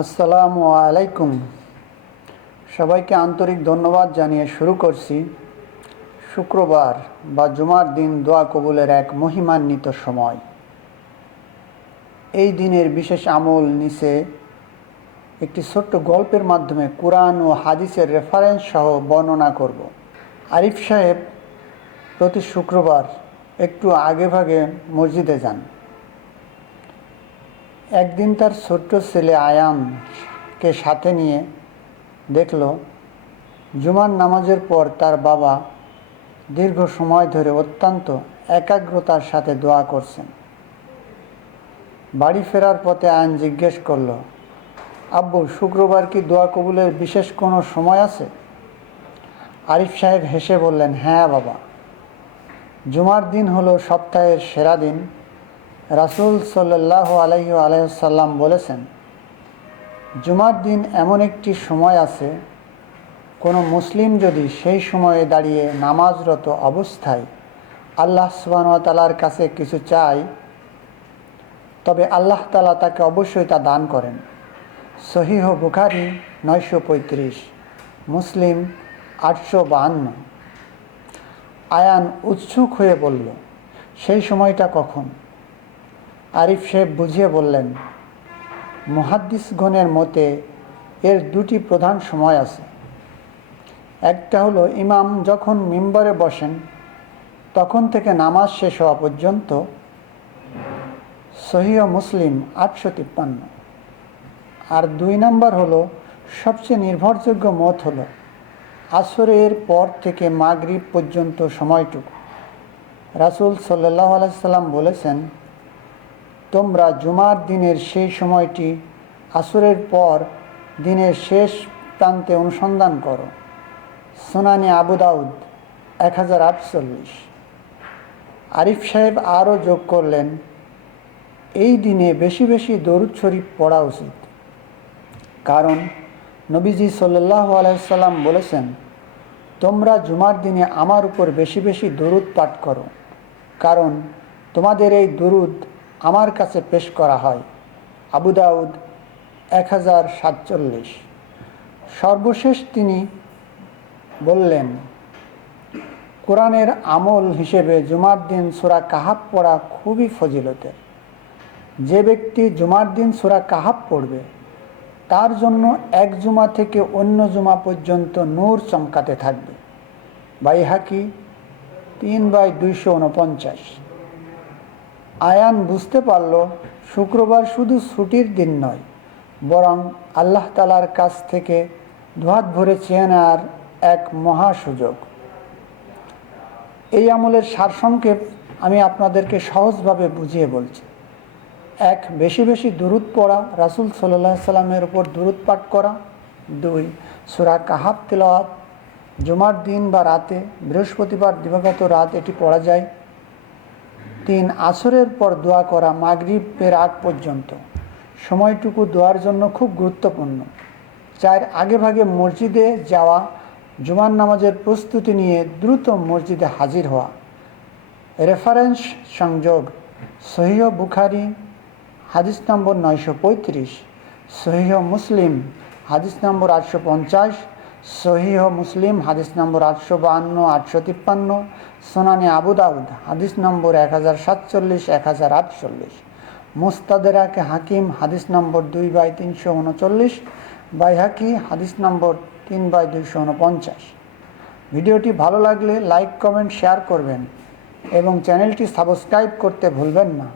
আসসালামু আলাইকুম। সবাইকে আন্তরিক ধন্যবাদ জানিয়ে শুরু করছি। শুক্রবার বা জুমার দিন দোয়া কবুলের এক মহিমান্বিত সময়। এই দিনের বিশেষ আমল নিচে একটি ছোট্ট গল্পের মাধ্যমে কোরআন ও হাদিসের রেফারেন্স সহ বর্ণনা করব। আরিফ সাহেব প্রতি শুক্রবার একটু আগেভাগে মসজিদে যান। একদিন তার ছোট্ট ছেলে আয়ানকে সাথে নিয়ে দেখল জুমার নামাজের পর তার বাবা দীর্ঘ সময় ধরে অত্যন্ত একাগ্রতার সাথে দোয়া করছেন। বাড়ি ফেরার পথে আয়ান জিজ্ঞেস করল, আব্বু, শুক্রবার কি দোয়া কবুলের বিশেষ কোনো সময় আছে? আরিফ সাহেব হেসে বললেন, হ্যাঁ বাবা, জুমার দিন হলো সপ্তাহের সেরা দিন। রাসূল সাল্লাল্লাহু আলাইহি ওয়াসাল্লাম বলেছেন, জুমার দিন এমন একটি সময় আছে, কোনো মুসলিম যদি সেই সময়ে দাঁড়িয়ে নামাজরত অবস্থায় আল্লাহ সুবহানাহু ওয়া তাআলার কাছে কিছু চায়, তবে আল্লাহ তাআলা তাকে অবশ্যই তা দান করেন। সহিহ বুখারী 935, মুসলিম 852। আয়ান উৎসুক হয়ে বলল, সেই সময়টা কখন? আরিফ সাহেব বুঝিয়ে বললেন, মুহাদ্দিসগণের মতে এর দুটি প্রধান সময় আছে। একটা হলো ইমাম যখন মিম্বরে বসেন তখন থেকে নামাজ শেষ হওয়া পর্যন্ত, সহিহ মুসলিম 853। আর 2 নম্বর হলো সবচেয়ে নির্ভরযোগ্য মত হলো আসরের পর থেকে মাগরিব পর্যন্ত সময়টুকু। রাসূল সাল্লাল্লাহু আলাইহি সাল্লাম বলেছেন, তোমরা জুমার দিনের সেই সময়টি আসরের পর দিনের শেষ প্রান্তে অনুসন্ধান করো। সুনানে আবু দাউদ 1048। আরিফ সাহেব আরও যোগ করলেন, এই দিনে বেশি বেশি দরুদ শরীফ পড়া উচিত, কারণ নবীজি সাল্লাল্লাহু আলাইহি সাল্লাম বলেছেন, তোমরা জুমার দিনে আমার উপর বেশি বেশি দরুদ পাঠ করো, কারণ তোমাদের এই দরুদ আমার কাছে পেশ করা হয়। আবু দাউদ 1047। সর্বশেষ তিনি বললেন, কোরআনের আমল হিসেবে জুমার দিন সূরা কাহাফ পড়া খুবই ফজিলতের। যে ব্যক্তি জুমার দিন সূরা কাহাফ পড়বে তার জন্য এক জুমা থেকে অন্য জুমা পর্যন্ত নূর চমকাতে থাকবে। বাইহাকি 3/249। আয়ান বুঝতে পারল, শুক্রবার শুধু ছুটির দিন নয়, বরং আল্লাহ তাআলার কাছ থেকে দুহাত ভরে চেয়ে নেওয়ার এক মহা সুযোগ। এই আমলের সারসংক্ষেপ আমি আপনাদেরকে সহজভাবে বুঝিয়ে বলছি। 1. বেশি বেশি দুরূদ পড়া, রাসূল সাল্লাল্লাহু আলাইহি সাল্লামের উপর দুরূদ পাঠ করা। 2. সূরা কাহাফ তিলাওয়াত, জুমার দিন বা রাতে, বৃহস্পতিবার দিবাগত রাত এটি পড়া যায়। 3. আসরের পর দোয়া করা মাগরিবের আগ পর্যন্ত, সময়টুকু দোয়ার জন্য খুব গুরুত্বপূর্ণ। 4. আগেভাগে মসজিদে যাওয়া, জুমার নামাজের প্রস্তুতি নিয়ে দ্রুত মসজিদে হাজির হওয়া। রেফারেন্স সংযোগ: সহিহ বুখারী হাদিস নম্বর 935, সহিহ মুসলিম হাদিস নম্বর 850, সহিহ মুসলিম হাদিস নম্বর 852, 853, সুনানে আবু দাউদ হাদিস নম্বর 1047, 1048, মুস্তাদরাকে হাকিম হাদিস নম্বর 2/339, বাইহাকি হাদিস নম্বর 3/249। ভিডিওটি ভালো লাগলে লাইক, কমেন্ট, শেয়ার করবেন এবং চ্যানেলটি সাবস্ক্রাইব করতে ভুলবেন না।